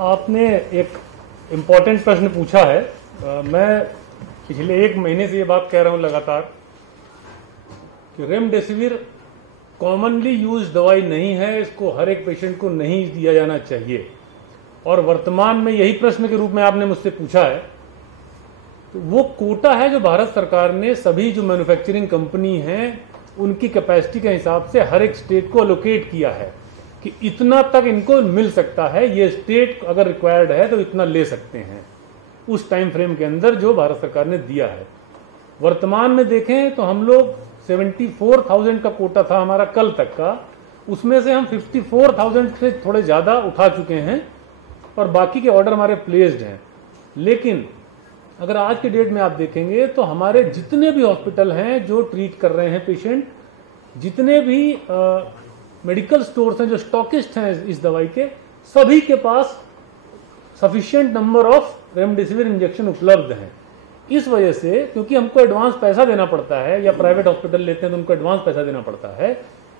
आपने एक इम्पॉर्टेंट प्रश्न पूछा है। मैं पिछले 1 महीने से ये बात कह रहा हूं लगातार कि रेमडेसिविर कॉमनली यूज दवाई नहीं है, इसको हर एक पेशेंट को नहीं दिया जाना चाहिए। और वर्तमान में यही प्रश्न के रूप में आपने मुझसे पूछा है, तो वो कोटा है जो भारत सरकार ने सभी जो मैन्युफैक्चरिंग कंपनी हैं उनकी कैपेसिटी के हिसाब से हर एक स्टेट को एलोकेट किया है कि इतना तक इनको मिल सकता है, ये स्टेट अगर रिक्वायर्ड है तो इतना ले सकते हैं उस टाइम फ्रेम के अंदर जो भारत सरकार ने दिया है। वर्तमान में देखें तो हम लोग 74,000 का कोटा था हमारा कल तक का, उसमें से हम 54,000 से थोड़े ज्यादा उठा चुके हैं और बाकी के ऑर्डर हमारे प्लेस्ड हैं। लेकिन अगर आज के डेट में आप देखेंगे तो हमारे जितने भी हॉस्पिटल हैं जो ट्रीट कर रहे हैं पेशेंट, जितने भी मेडिकल स्टोर्स हैं जो स्टॉकिस्ट हैं इस दवाई के, सभी के पास sufficient number of remdesivir injection उपलब्ध हैं। इस वजह से, क्योंकि हमको एडवांस पैसा देना पड़ता है या प्राइवेट हॉस्पिटल लेते हैं तो उनको एडवांस पैसा देना पड़ता है,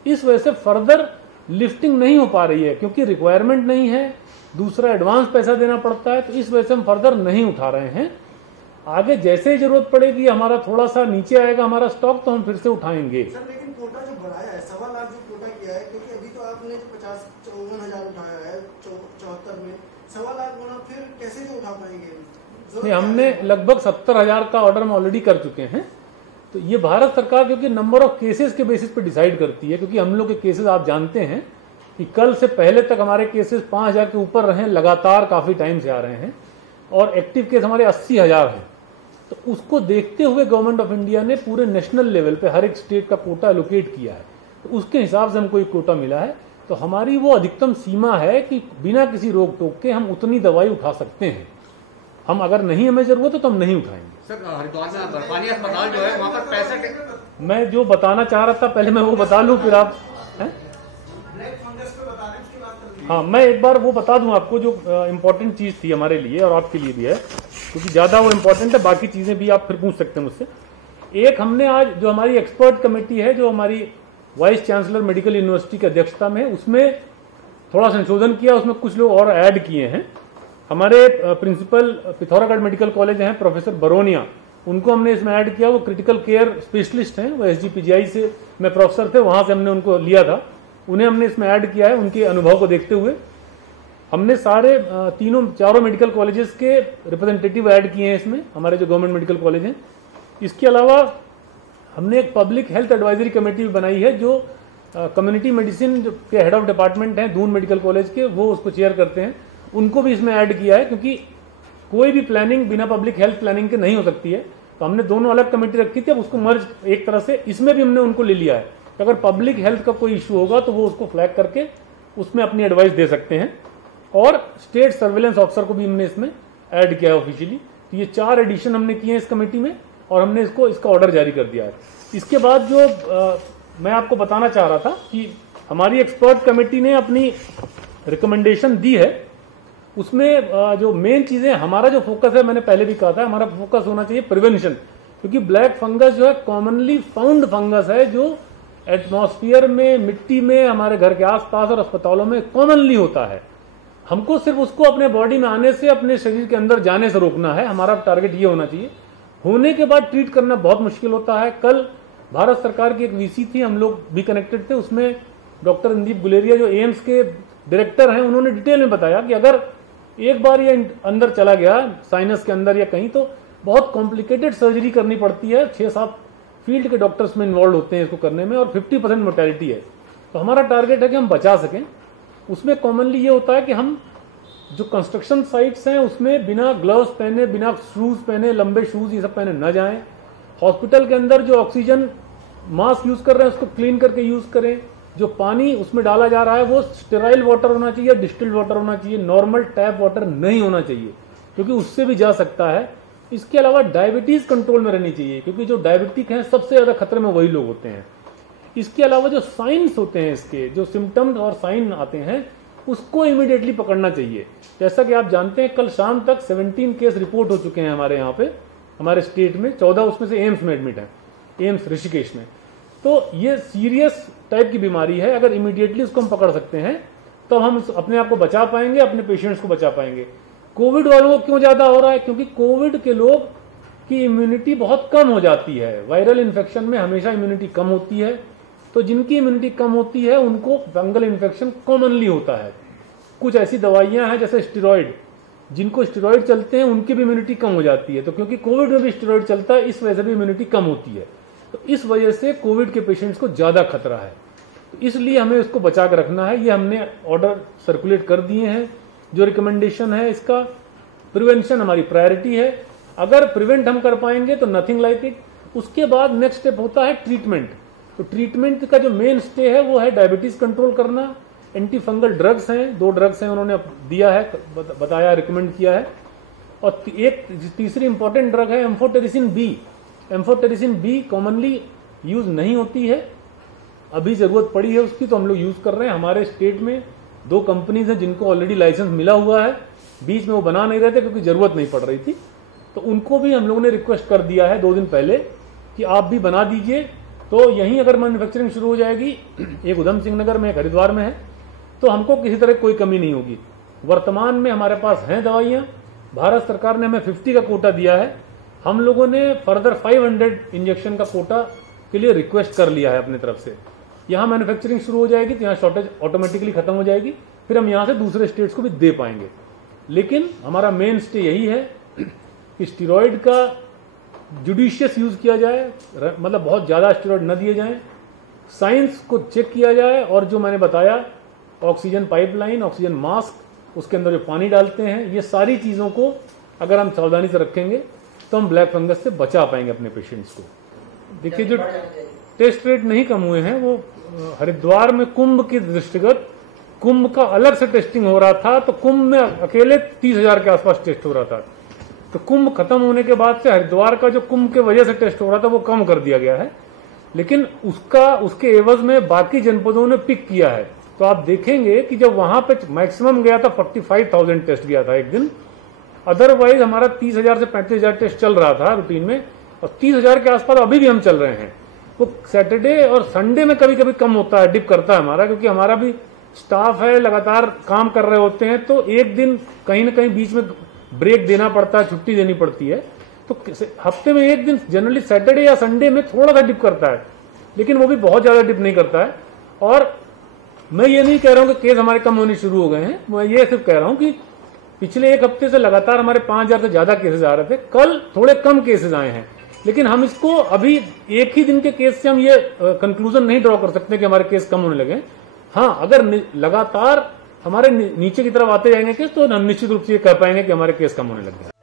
इस वजह से फर्दर लिफ्टिंग नहीं हो पा रही है क्योंकि रिक्वायरमेंट नहीं है, दूसरा एडवांस पैसा देना पड़ता है, तो इस वजह से हम फर्दर नहीं उठा रहे हैं। आगे जैसे ही जरूरत पड़ेगी, हमारा थोड़ा सा नीचे आएगा हमारा स्टॉक, तो हम फिर से उठाएंगे। सर लेकिन कोटा जो बढ़ाया है, 1.25 लाख जो कोटा किया है, क्योंकि अभी तो आपने 54,000 उठाया है 74 में, 1.25 लाख होना फिर कैसे जो उठा पाएंगे? नहीं, हमने लगभग 70,000 का ऑर्डर हम ऑलरेडी कर चुके हैं। तो ये भारत सरकार क्योंकि नंबर ऑफ केसेस के बेसिस पे डिसाइड करती है, क्योंकि हम लोग के केसेस आप जानते हैं कि कल से पहले तक हमारे केसेस 5,000 के ऊपर रहे, लगातार काफी टाइम से आ रहे हैं, और एक्टिव केस हमारे 80,000 हैं। तो उसको देखते हुए गवर्नमेंट ऑफ इंडिया ने पूरे नेशनल लेवल पे हर एक स्टेट का कोटा एलोकेट किया है, तो उसके हिसाब से हमको एक कोटा मिला है। तो हमारी वो अधिकतम सीमा है कि बिना किसी रोक टोक के हम उतनी दवाई उठा सकते हैं। हम अगर नहीं हमें जरूरत है तो हम नहीं उठाएंगे। सर हरिद्वार में बर्फानी अस्पताल जो है वहाँ पर 65, मैं जो बताना चाह रहा था पहले मैं वो बता लूं, फिर आप हैं? हाँ, मैं एक बार वो बता दूं आपको जो इम्पोर्टेंट चीज थी हमारे लिए और आपके लिए भी है, क्योंकि ज्यादा वो इम्पोर्टेंट है, बाकी चीजें भी आप फिर पूछ सकते हैं मुझसे। एक हमने आज जो हमारी एक्सपर्ट कमेटी है जो हमारी वाइस चांसलर मेडिकल यूनिवर्सिटी की अध्यक्षता में, उसमें थोड़ा संशोधन किया, उसमें कुछ लोग और ऐड किए हैं। हमारे प्रिंसिपल पिथौरागढ़ मेडिकल कॉलेज हैं प्रोफेसर बरोनिया, उनको हमने इसमें ऐड किया। वो क्रिटिकल केयर स्पेशलिस्ट हैं, वो SGPGI से में प्रोफेसर थे, वहां से हमने उनको लिया था, उन्हें हमने इसमें ऐड किया है। उनके अनुभव को देखते हुए हमने सारे चारों मेडिकल कॉलेजेस के रिप्रेजेंटेटिव ऐड किए हैं इसमें, हमारे जो गवर्नमेंट मेडिकल कॉलेज हैं। इसके अलावा हमने एक पब्लिक हेल्थ एडवाइजरी कमेटी भी बनाई है जो कम्युनिटी मेडिसिन के हेड ऑफ डिपार्टमेंट हैं दून मेडिकल कॉलेज के, वो उसको चेयर करते हैं, उनको भी इसमें ऐड किया है, क्योंकि कोई भी प्लानिंग बिना पब्लिक हेल्थ प्लानिंग के नहीं हो सकती है। तो हमने दोनों अलग कमेटी रखी थी, अब उसको मर्ज एक तरह से इसमें भी हमने उनको ले लिया है। अगर पब्लिक हेल्थ का कोई इश्यू होगा तो वो उसको फ्लैग करके उसमें अपनी एडवाइस दे सकते हैं। और स्टेट सर्वेलेंस ऑफिसर को भी हमने इसमें ऐड किया है ऑफिशियली। तो ये 4 एडिशन हमने किए हैं इस कमेटी में, और हमने इसका ऑर्डर जारी कर दिया है। इसके बाद जो मैं आपको बताना चाह रहा था कि हमारी एक्सपर्ट कमेटी ने अपनी रिकमेंडेशन दी है, उसमें जो मेन चीजें, हमारा जो फोकस है, मैंने पहले भी कहा था, हमारा फोकस होना चाहिए प्रिवेंशन, क्योंकि ब्लैक फंगस जो है कॉमनली फाउंड फंगस है जो एटमॉस्फेयर में, मिट्टी में, हमारे घर के आसपास और अस्पतालों में कॉमनली होता है। हमको सिर्फ उसको अपने बॉडी में आने से, अपने शरीर के अंदर जाने से रोकना है, हमारा टारगेट ये होना चाहिए। होने के बाद ट्रीट करना बहुत मुश्किल होता है। कल भारत सरकार की एक VC थी, हम लोग भी कनेक्टेड थे, उसमें डॉक्टर रणदीप गुलेरिया जो एम्स के डायरेक्टर हैं, उन्होंने डिटेल में बताया कि अगर एक बार ये अंदर चला गया साइनस के अंदर या कहीं, तो बहुत कॉम्प्लिकेटेड सर्जरी करनी पड़ती है। 6-7 फील्ड के डॉक्टर्स में इन्वॉल्व होते हैं इसको करने में, और 50% मोर्टेलिटी है। तो हमारा टारगेट है कि हम बचा सकें। उसमें कॉमनली ये होता है कि हम जो कंस्ट्रक्शन साइट्स हैं उसमें बिना ग्लव्स पहने, बिना शूज पहने, लंबे शूज ये सब पहने न जाएं। हॉस्पिटल के अंदर जो ऑक्सीजन मास्क यूज कर रहे हैं उसको क्लीन करके यूज करें। जो पानी उसमें डाला जा रहा है वो स्टेराइल वाटर होना चाहिए, डिस्टिल्ड वाटर होना चाहिए, नॉर्मल टैप वाटर नहीं होना चाहिए, क्योंकि उससे भी जा सकता है। इसके अलावा डायबिटीज कंट्रोल में रहनी चाहिए, क्योंकि जो डायबिटिक हैं सबसे ज्यादा खतरे में वही लोग होते हैं। इसके अलावा जो साइंस होते हैं, इसके जो सिम्टम्स और साइन आते हैं, उसको इमीडिएटली पकड़ना चाहिए। जैसा कि आप जानते हैं, कल शाम तक 17 केस रिपोर्ट हो चुके हैं हमारे यहाँ पे, हमारे स्टेट में 14 उसमें से एम्स में एडमिट है, एम्स ऋषिकेश में। तो ये सीरियस टाइप की बीमारी है, अगर इमीडिएटली उसको हम पकड़ सकते हैं तो हम अपने आप को बचा पाएंगे, अपने पेशेंट्स को बचा पाएंगे। कोविड वालों को क्यों ज्यादा हो रहा है? क्योंकि कोविड के लोग की इम्यूनिटी बहुत कम हो जाती है। वायरल इन्फेक्शन में हमेशा इम्यूनिटी कम होती है, तो जिनकी इम्यूनिटी कम होती है उनको फंगल इन्फेक्शन कॉमनली होता है। कुछ ऐसी दवाइयां हैं जैसे स्टेरॉइड, जिनको स्टेरॉइड चलते हैं उनकी भी इम्यूनिटी कम हो जाती है। तो क्योंकि कोविड में भी स्टेरॉइड चलता है, इस वजह से भी इम्यूनिटी कम होती है। तो इस वजह से कोविड के पेशेंट्स को ज्यादा खतरा है, तो इसलिए हमें उसको बचा कर रखना है। ये हमने ऑर्डर सर्कुलेट कर दिए हैं। जो रिकमेंडेशन है, इसका प्रिवेंशन हमारी प्रायोरिटी है। अगर प्रिवेंट हम कर पाएंगे तो नथिंग लाइक इट। उसके बाद नेक्स्ट स्टेप होता है ट्रीटमेंट। तो ट्रीटमेंट का जो मेन स्टे है वो है डायबिटीज कंट्रोल करना। एंटी फंगल ड्रग्स हैं, 2 ड्रग्स हैं उन्होंने दिया है, बताया, रिकमेंड किया है। और एक तीसरी इंपॉर्टेंट ड्रग है amphotericin B. Amphotericin B commonly use नहीं होती है, अभी जरूरत पड़ी है उसकी, तो हम लोग यूज कर रहे हैं। हमारे स्टेट में 2 कंपनीज हैं जिनको ऑलरेडी लाइसेंस मिला हुआ है। बीच में वो बना नहीं रहे थे क्योंकि जरूरत नहीं पड़ रही थी, तो उनको भी हम लोगों ने रिक्वेस्ट कर दिया है 2 दिन पहले कि आप भी बना दीजिए। तो यहीं अगर मैन्युफैक्चरिंग शुरू हो जाएगी, एक उधम सिंह नगर में, एक हरिद्वार में है, तो हमको किसी तरह कोई कमी नहीं होगी। वर्तमान में हमारे पास हैं दवाइयां। भारत सरकार ने हमें 50 का कोटा दिया है। हम लोगों ने फर्दर 500 इंजेक्शन का कोटा के लिए रिक्वेस्ट कर लिया है अपनी तरफ से। यहां मैन्युफैक्चरिंग शुरू हो जाएगी तो यहां शॉर्टेज ऑटोमेटिकली खत्म हो जाएगी, फिर हम यहां से दूसरे स्टेट्स को भी दे पाएंगे। लेकिन हमारा मेन स्टे यही है कि स्टेरॉइड का जुडिशियस यूज किया जाए, मतलब बहुत ज्यादा स्टेरॉइड न दिए जाएं, साइंस को चेक किया जाए, और जो मैंने बताया ऑक्सीजन पाइपलाइन, ऑक्सीजन मास्क, उसके अंदर जो पानी डालते हैं, ये सारी चीजों को अगर हम सावधानी से रखेंगे तो हम ब्लैक फंगस से बचा पाएंगे अपने पेशेंट्स को। देखिए, जो टेस्ट रेट नहीं कम हुए हैं वो हरिद्वार में कुंभ के दृष्टिगत, कुंभ का अलग से टेस्टिंग हो रहा था, तो कुंभ में अकेले 30,000 के आसपास टेस्ट हो रहा था। तो कुंभ खत्म होने के बाद से हरिद्वार का जो कुंभ के वजह से टेस्ट हो रहा था वो कम कर दिया गया है, लेकिन उसके एवज में बाकी जनपदों ने पिक किया है। तो आप देखेंगे कि जब वहां पे मैक्सिमम गया था 45,000 टेस्ट गया था एक दिन, अदरवाइज हमारा 30,000 से 35,000 टेस्ट चल रहा था रूटीन में, और 30,000 के आसपास अभी भी हम चल रहे हैं। वो सैटरडे और संडे में कभी कभी कम होता है, डिप करता है हमारा, क्योंकि हमारा भी स्टाफ है, लगातार काम कर रहे होते हैं, तो एक दिन कहीं ना कहीं बीच में ब्रेक देना पड़ता है, छुट्टी देनी पड़ती है। तो हफ्ते में एक दिन जनरली सैटरडे या संडे में थोड़ा सा डिप करता है, लेकिन वो भी बहुत ज्यादा डिप नहीं करता है। और मैं ये नहीं कह रहा हूं कि केस हमारे कम होने शुरू हो गए हैं, मैं ये सिर्फ कह रहा हूं कि पिछले 1 हफ्ते से लगातार हमारे 5,000 से ज्यादा केसेस आ रहे थे। कल थोड़े कम केसेस आए हैं, लेकिन हम इसको अभी एक ही दिन के केस से हम ये कंक्लूजन नहीं ड्रॉ कर सकते कि हमारे केस कम होने लगे। हाँ, अगर लगातार हमारे नीचे की तरफ आते जाएंगे केस, तो हम निश्चित रूप से ये कह पाएंगे कि हमारे केस कम होने लगे।